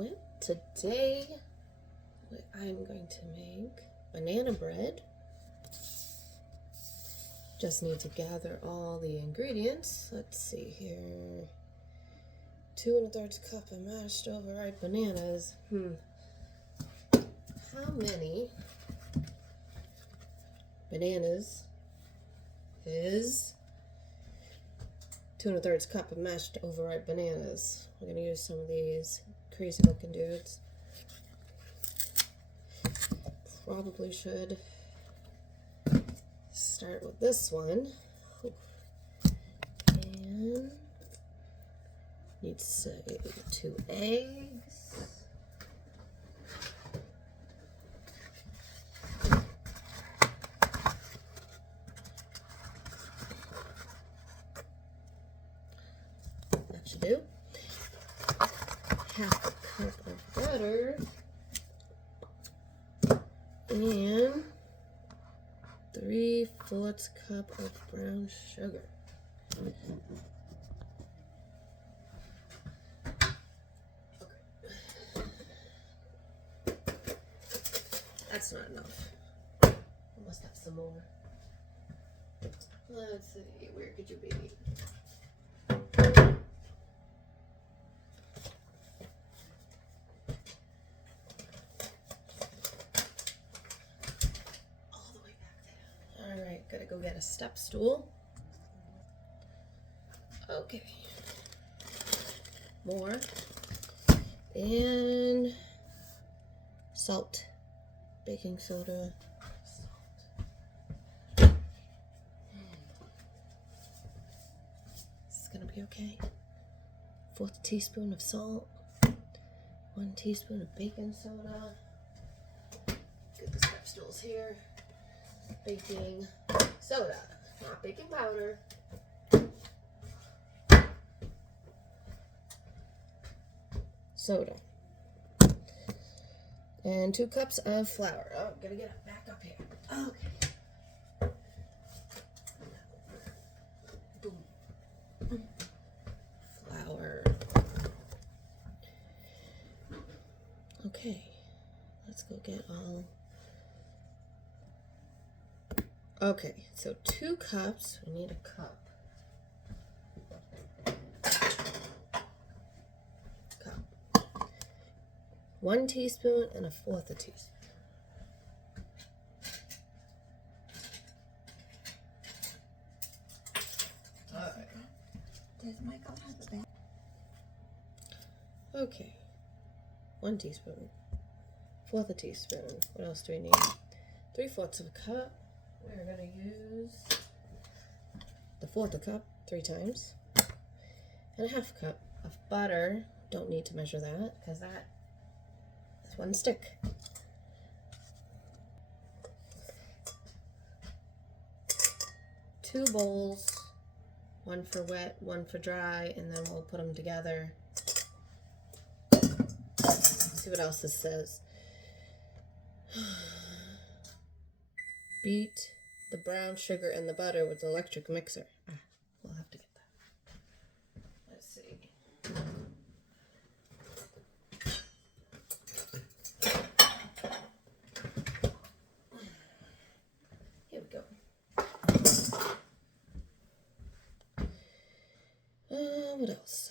Well, today I'm going to make banana bread. Just need to gather all the ingredients. Let's see here. 2 1/3 cup of mashed overripe bananas. How many bananas is 2 1/3 cup of mashed overripe bananas? We're gonna use some of these crazy looking dudes. Probably should start with this one. And need to say 2 eggs. That should do. 1/2 cup of butter. And 3/4 cup of brown sugar. That's not enough. I must have some more. Let's see, where could you be? All the way back there. Alright, gotta go get a step stool. Okay. More. And salt. Baking soda. Salt. This is gonna be okay. 1/4 teaspoon of salt. 1 teaspoon of baking soda. Get the step stools here. Baking soda, not baking powder. Soda. And 2 cups of flour. Oh, gotta get it back up here. Okay. Boom. Flour. Okay. Let's go get all. Okay, so 2 cups. We need a cup. 1 teaspoon and 1/4 teaspoon. Alright. Does Michael have a bag? Okay. 1 teaspoon. 1/4 teaspoon. What else do we need? 3/4 of a cup. We're gonna use the 1/4 cup 3 times. And a 1/2 cup of butter. Don't need to measure that because that is 1 stick. Two bowls, 1 for wet, 1 for dry, and then we'll put them together. Let's see what else this says. Beat the brown sugar and the butter with the electric mixer. We'll have to get that. Let's see. Here we go. What else?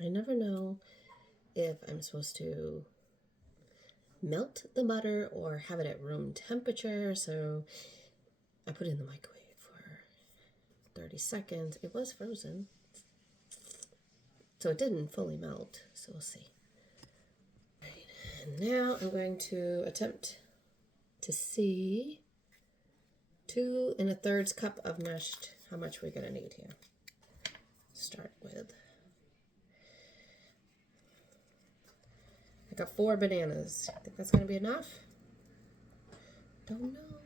I never know if I'm supposed to melt the butter or have it at room temperature, so I put it in the microwave for 30 seconds. It was frozen, so it didn't fully melt, so we'll see. Right, and now I'm going to attempt to see 2 1/3 cup of mashed, how much we're gonna need here. Start with, I got 4 bananas. Think that's gonna be enough? Don't know.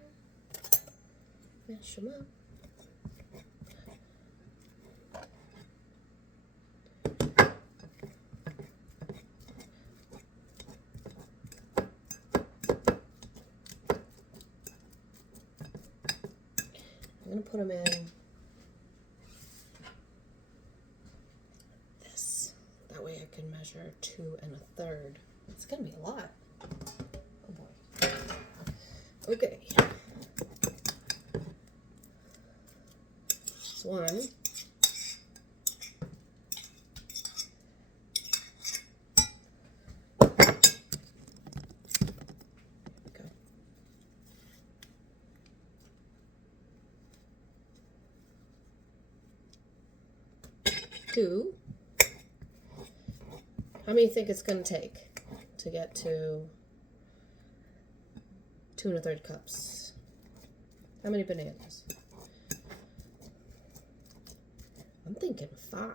Mash them up. I'm gonna put them in can measure 2 1/3. It's gonna be a lot. Oh boy. Okay. It's 1. Go. 2. How many do you think it's going to take to get to 2 1/3 cups? How many bananas? I'm thinking 5.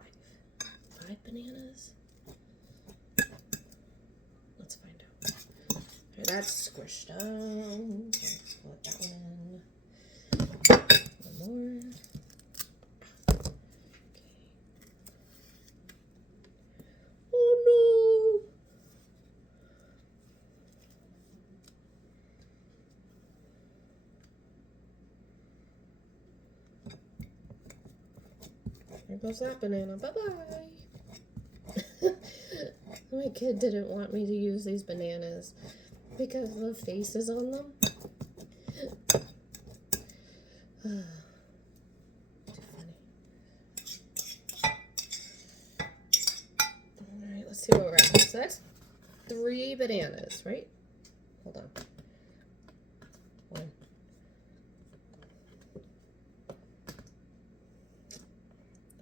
5 bananas? Let's find out. Okay, that's squished down. Put that one in. One more. Oh no! There goes that banana. Bye-bye. My kid didn't want me to use these bananas because of the faces on them. Too funny. Alright, let's see where we're at. So that's 3 bananas, right? Hold on. 1.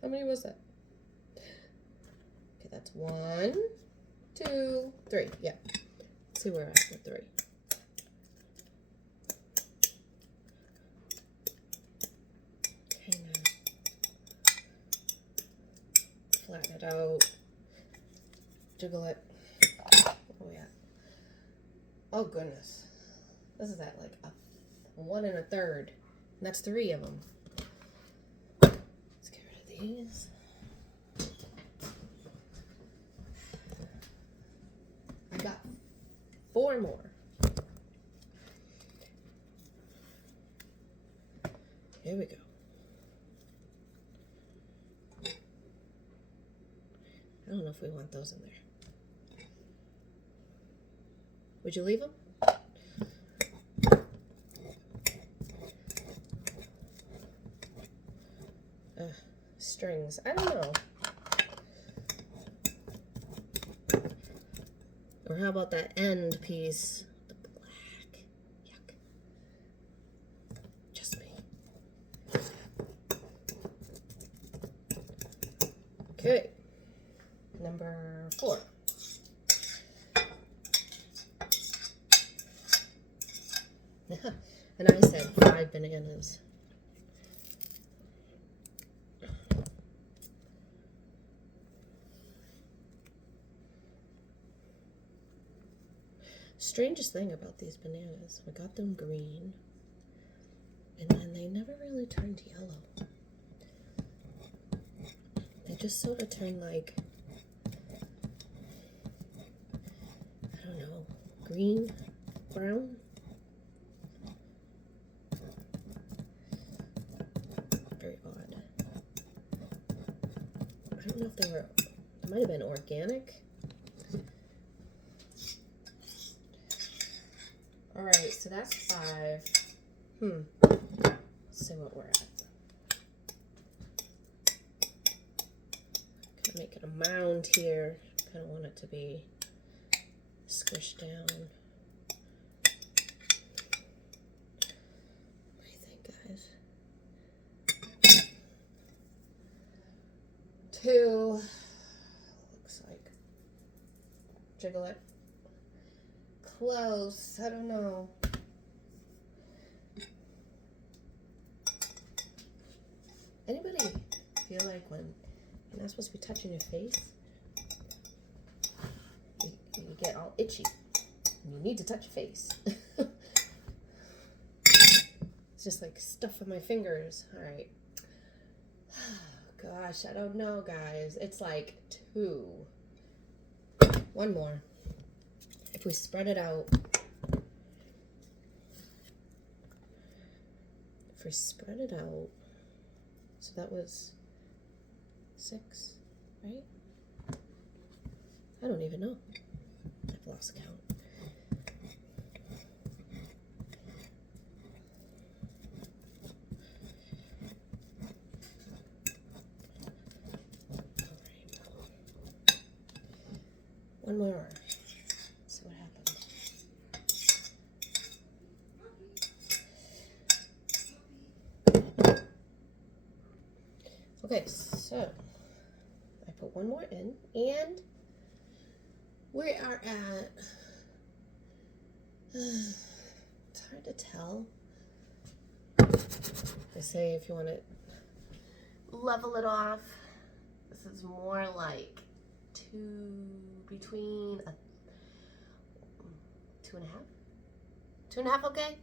How many was that? Okay, that's 1, 2, 3. Yeah. Let's see where we're at with 3. Okay, now flatten it out. Jiggle it. Oh yeah. Oh goodness. This is at like a 1 1/3. And that's 3 of them. Let's get rid of these. I got 4 more. Here we go. I don't know if we want those in there. Would you leave them? Strings. I don't know. Or how about that end piece? The black. Yuck. Just me. Okay. Number 4. And I said 5 bananas. Strangest thing about these bananas, we got them green, and then they never really turned yellow. They just sort of turned like, I don't know, green, brown. Very odd. I don't know if they might have been organic. Alright, so that's 5. Let's see what we're at. Gonna make it a mound here. Kind of want it to be squished down. What do you think, guys? 2. Looks like. Jiggle it. Close. I don't know. Anybody feel like when you're not supposed to be touching your face, you get all itchy and you need to touch your face? It's just like stuff on my fingers. All right. Gosh, I don't know, guys. It's like 2. 1 more. If we spread it out, so that was 6, right? I don't even know. I've lost count. One more. See what happens. Okay, so I put one more in, and we are at, it's hard to tell. They say if you want to level it off, this is more like between a 2.5. 2.5, okay?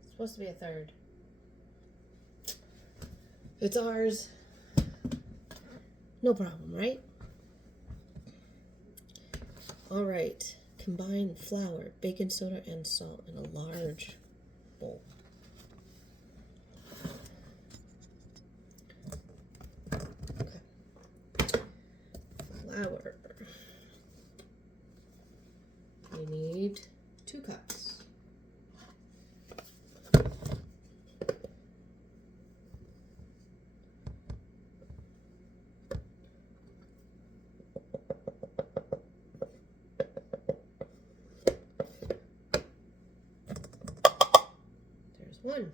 It's supposed to be a third. It's ours. No problem, right? All right. Combine flour, baking soda, and salt in a large bowl. Okay. Flour. You need 2 cups. There's 1.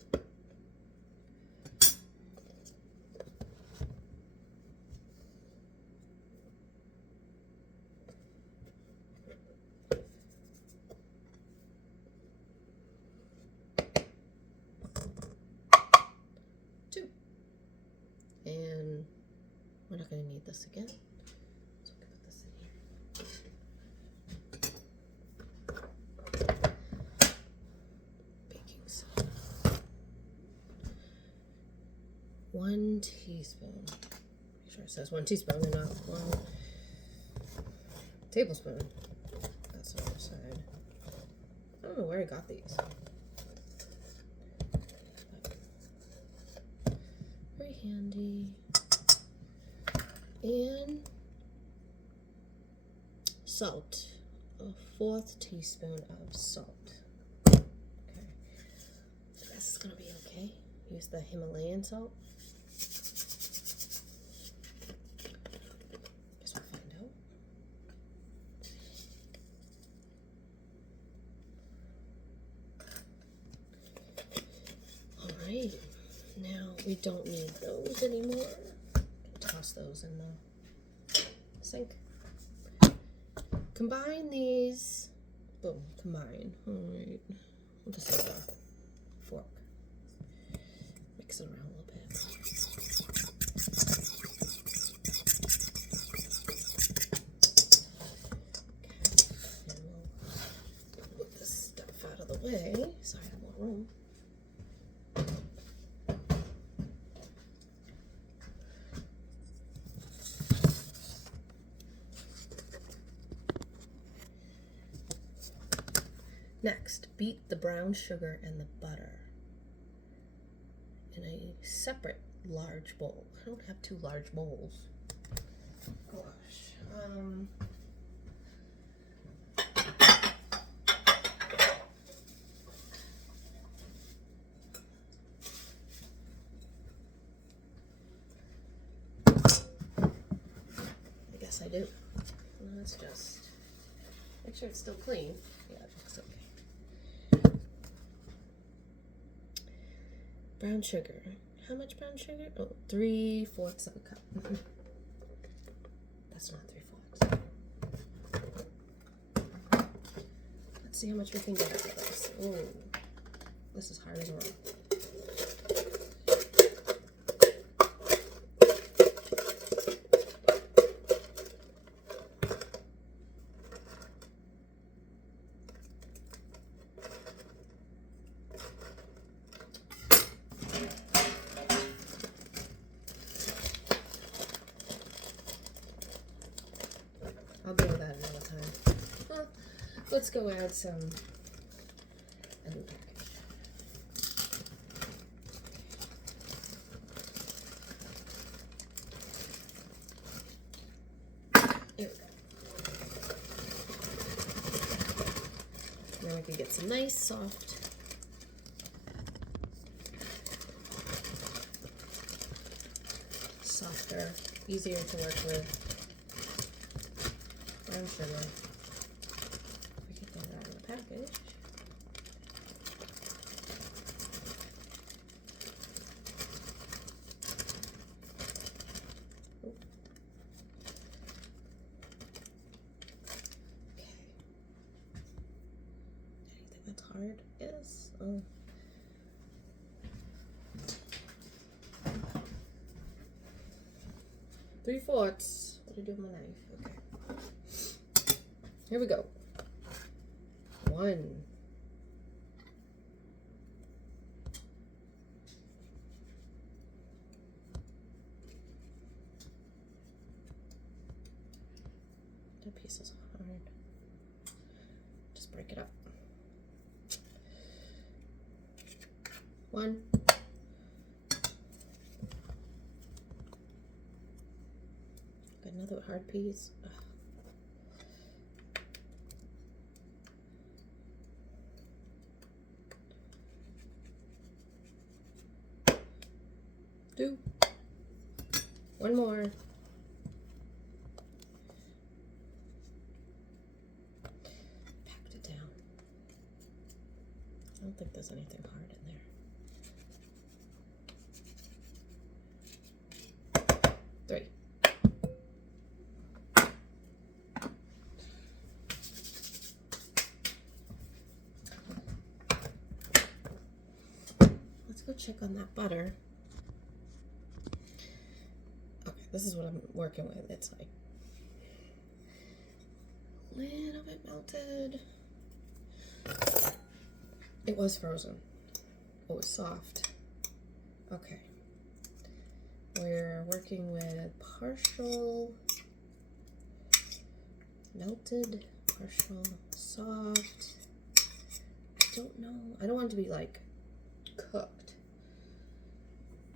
And we're not going to need this again. So we can put this in here. Baking soda. 1 teaspoon. Make sure it says 1 teaspoon and not 1 tablespoon. That's the other side. I don't know where I got these. Very handy. And salt. A 1/4 teaspoon of salt. Okay. This is gonna be okay. Use the Himalayan salt. Guess we'll find out. Alright. Now we don't need those anymore. Toss those in the sink. Combine these. Boom, combine. Alright. We'll just use a fork. Mix it around a little bit. Okay. And we'll move this stuff out of the way so I have more room. Next, beat the brown sugar and the butter in a separate large bowl. I don't have 2 large bowls. Gosh. I guess I do. Let's just make sure it's still clean. Yeah, it looks okay. Brown sugar. How much brown sugar? Oh, 3/4 of a cup. That's not 3/4. Let's see how much we can get out of this. Oh, this is hard as a rock. I'll deal with that another time. Well, let's go add some a new package. can get some nice, soft, softer, easier to work with brown sugar. We can throw that in the package. That's hard. Yes. Oh. Three-fourths. What do I do with my knife? Okay. Here we go. 1. That piece is hard. Just break it up. 1. Got another hard piece. Ugh. 2. 1 more. Packed it down. I don't think there's anything hard in there. 3. Let's go check on that butter. Okay, this is what I'm working with. It's like a little bit melted. It was frozen. It was soft. Okay. We're working with partial melted, partial soft. I don't know. I don't want it to be like cooked.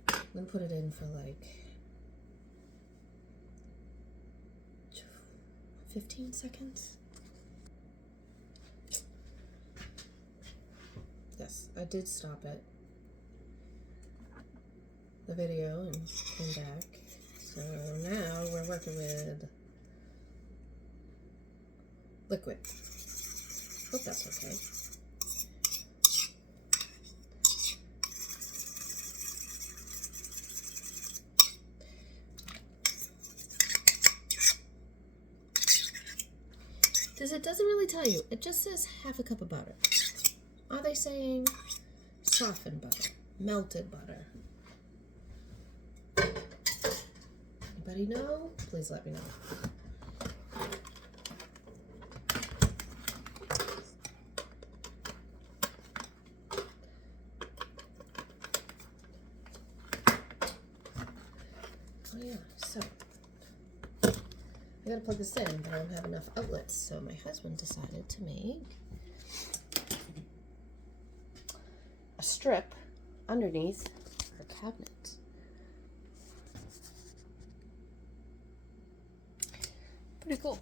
I'm gonna put it in for like 15 seconds. Yes, I did stop it. The video and came back. So now we're working with liquid. Hope that's okay. It doesn't really tell you. It just says half a cup of butter. Are they saying softened butter, melted butter? Anybody know? Please let me know. Oh yeah, so I gotta plug this in, but I don't have enough outlets, so my husband decided to make a strip underneath our cabinet. Pretty cool.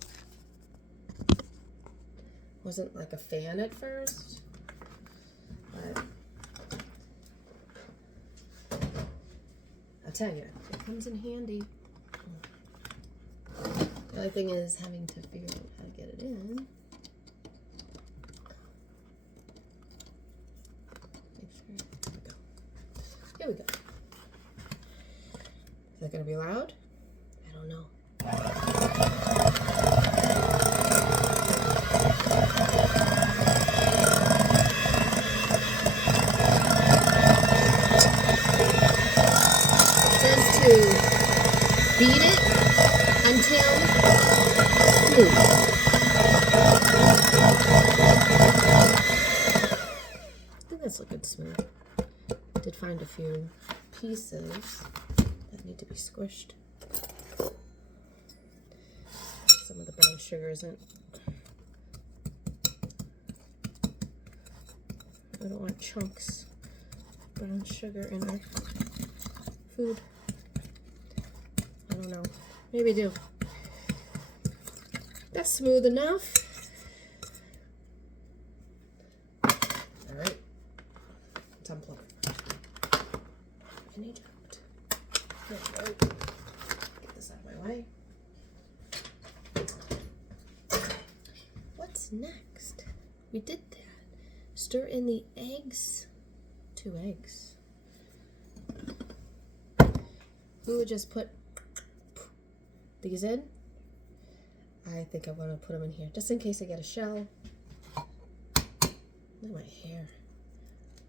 Wasn't like a fan at first, but I'll tell you, it comes in handy. The only thing is having to figure out how to get it in. Make sure. There we go. Here we go. Is that going to be loud? I don't know. It says to beat it until smooth. I think that's looking smooth. I did find a few pieces that need to be squished. Some of the brown sugar isn't. I don't want chunks of brown sugar in our food. I don't know. Maybe do. That's smooth enough. in Egypt. There we go. Get this out of my way. What's next? We did that. Stir in the eggs. 2 eggs. We would just put these in. I think I want to put them in here just in case I get a shell. Look at my hair.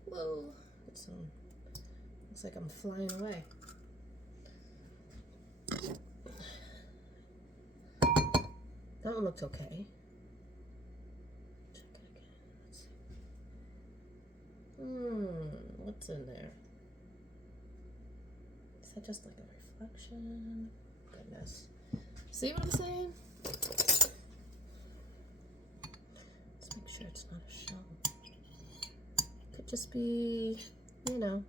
Whoa. Looks like I'm flying away. That one looks okay. Check it again. Let's see. What's in there? Is that just like a reflection? Goodness. See what I'm saying? Let's make sure it's not a shell. Could just be, you know,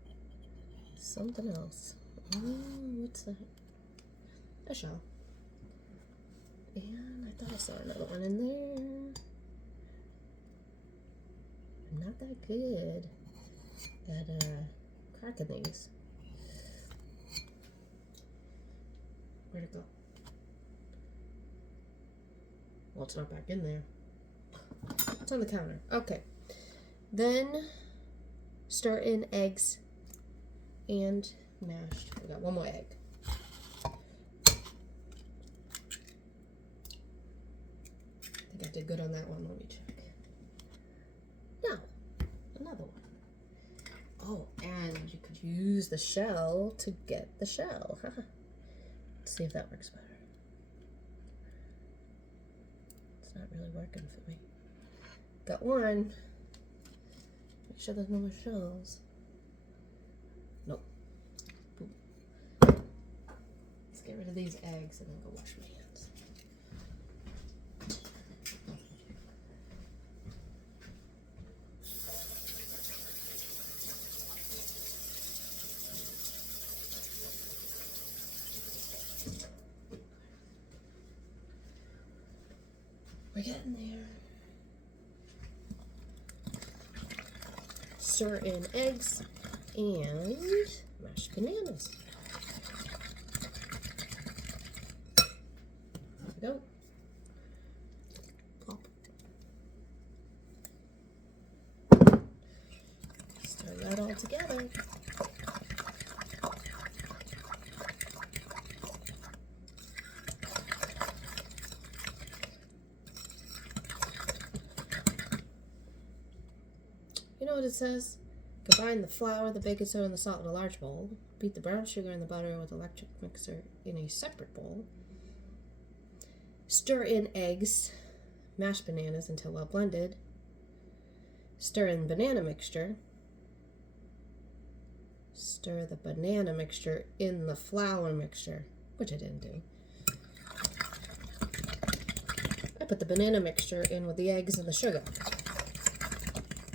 something else. What's that? A shell. And I thought I saw another one in there. I'm not that good at cracking these. Where'd it go? Well, it's not back in there. It's on the counter. Okay. Then stir in eggs and mashed. We got one more egg. I think I did good on that one. Let me check. No, another one. Oh, and you could use the shell to get the shell. Let's see if that works better. It's not really working for me. Got one. Make sure there's no more shells. Nope. Boom. Let's get rid of these eggs and then go wash my hands. We're getting there. Stir in eggs and mashed bananas. There we go. Plop. Stir that all together. You know what it says? Combine the flour, the baking soda, and the salt in a large bowl. Beat the brown sugar and the butter with an electric mixer in a separate bowl. Stir in eggs, mashed bananas until well blended. Stir in banana mixture. Stir the banana mixture in the flour mixture, which I didn't do. I put the banana mixture in with the eggs and the sugar.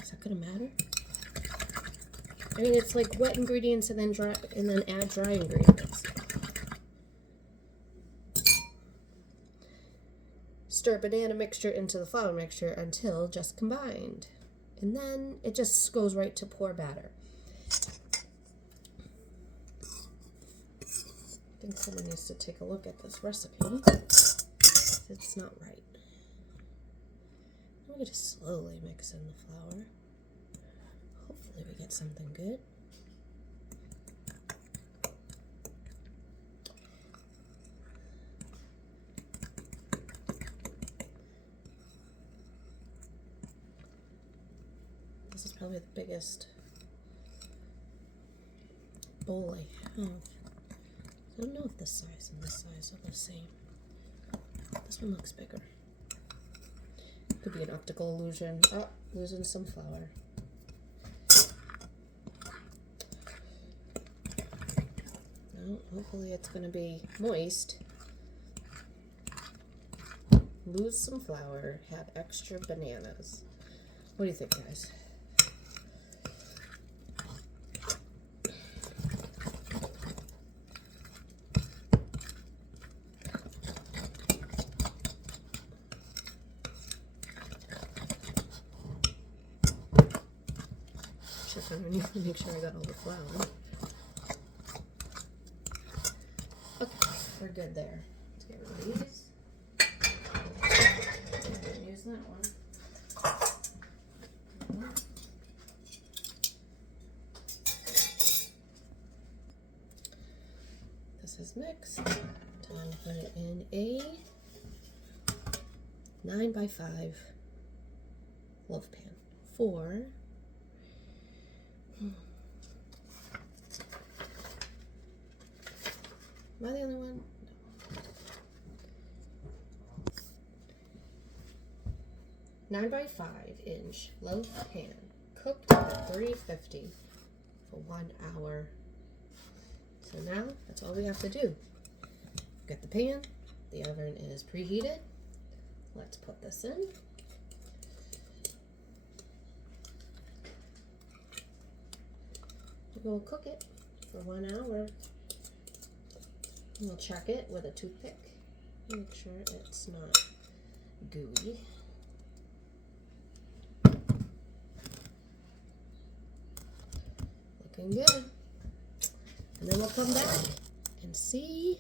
Is that gonna matter? I mean, it's like wet ingredients and then dry, and then add dry ingredients. Stir banana mixture into the flour mixture until just combined. And then it just goes right to pour batter. I think someone needs to take a look at this recipe. It's not right. I'm going to slowly mix in the flour. Hopefully we get something good. This is probably the biggest bowl I have. I don't know if this size and this size are the same. This one looks bigger. Could be an optical illusion. Oh, losing some flour. Well, hopefully it's going to be moist. Lose some flour. Have extra bananas. What do you think, guys? Check underneath to make sure I got all the flour. for good there. Let's get rid of these. Didn't use that one. This is mixed. Time to put it in a 9x5 loaf pan for am I the only one? No. 9x5-inch loaf pan, cooked at 350 for 1 hour. So now that's all we have to do. Get the pan, the oven is preheated. Let's put this in. We'll cook it for 1 hour. We'll check it with a toothpick. Make sure it's not gooey. Looking good. And then we'll come back and see